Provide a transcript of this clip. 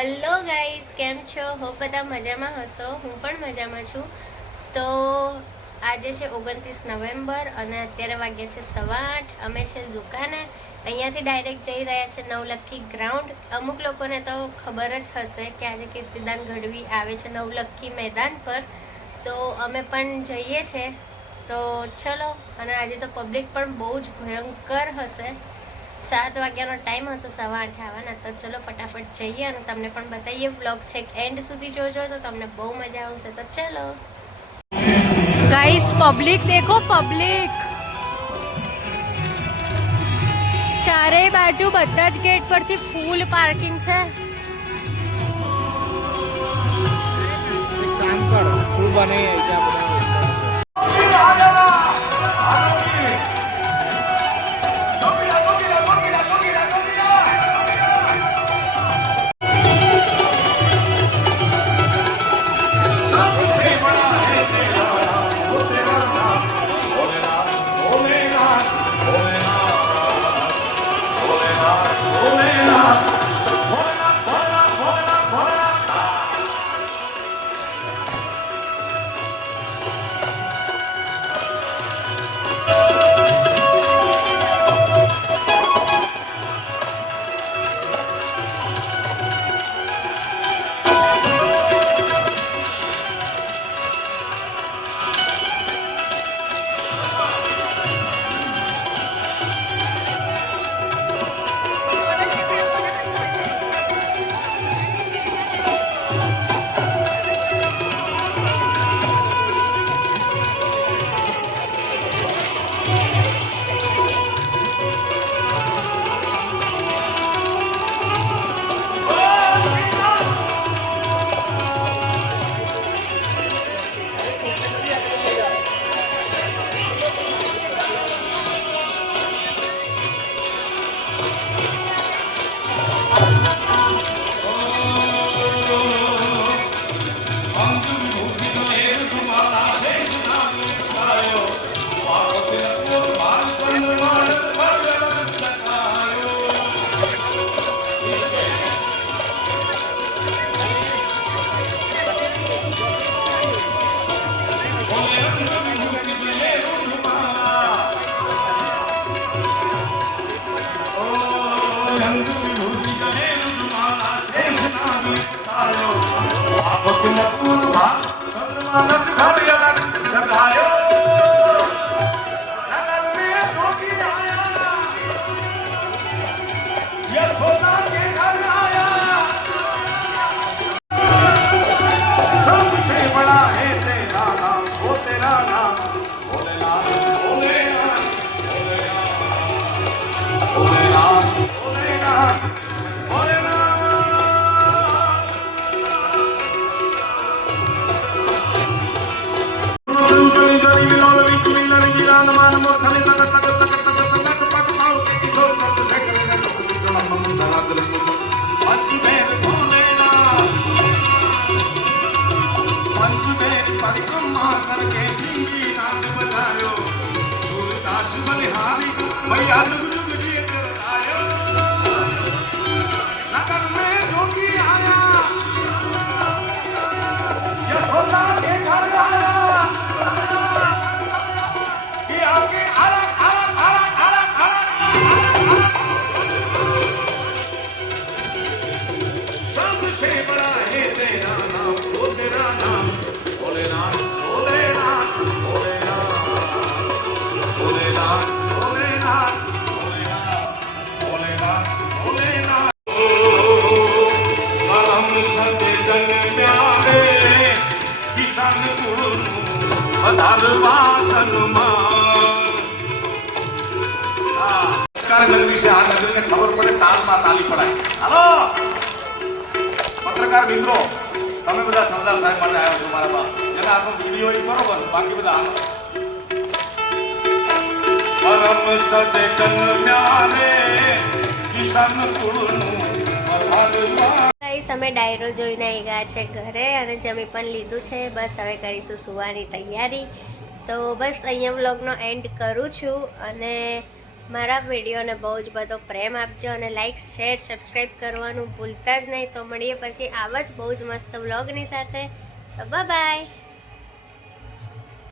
Hello guys, કેમ છો? હોપ બધા મજામાં હશો. હું પણ મજામાં છું. તો આજે છે 29 નવેમ્બર અને અત્યારે વાગ્યા છે 8:15. અમે છે દુકાને. અહીંયાથી ડાયરેક્ટ જઈ રહ્યા છે નવલખી ગ્રાઉન્ડ. અમુક લોકોને તો ખબર જ હશે કે આજે કીર્તિદાન ગઢવી આવે છે નવલખી મેદાન પર. તો અમે પણ જઈએ છીએ. તો ચલો. અને આજે તો પબ્લિક પણ બહુ જ ભયંકર હશે. 7 વાગ્યાનો ટાઈમ હતો, 8:15 આવવાના. તો ચલો ફટાફટ જઈએ અને તમને પણ બતાવીએ. વ્લોગ છેક એન્ડ સુધી જોજો તો તમને બહુ મજા આવશે. તો ચલો ગાઈસ, પબ્લિક દેખો, પબ્લિક ચારેય બાજુ બધા જ ગેટ પરથી ફૂલ પાર્કિંગ છે. એક કામ કર, તું બને જ્યાં બધા નગરી છે. આ નગરીને ખબર પડે તાલમાં તાલી પડાય. હાલો પત્રકાર મિત્રો, તમે બધા સરદાર સાહેબ માટે આવ્યા છો મારા બાપ. એના આખો વિડીયો એ બરોબર, બાકી બધા હાલો. પરમ સદે જન્મ્યાને કિશન કુળનું વધારવા. ગાઈસ, અમે ડાયરો જોઈને આવી ગયા છે ઘરે અને જમી પણ લીધું છે. બસ હવે કરીશું સુવાની તૈયારી. તો બસ અહીંયા વ્લોગનો એન્ડ કરું છું. અને મારા વિડીયોને બહુ જ બધો પ્રેમ આપજો અને લાઈક શેર સબસ્ક્રાઈબ કરવાનું ભૂલતા જ નહીં. તો મળીએ પછી આવા જ બહુ જ મસ્ત વ્લોગની સાથે. તો બાય.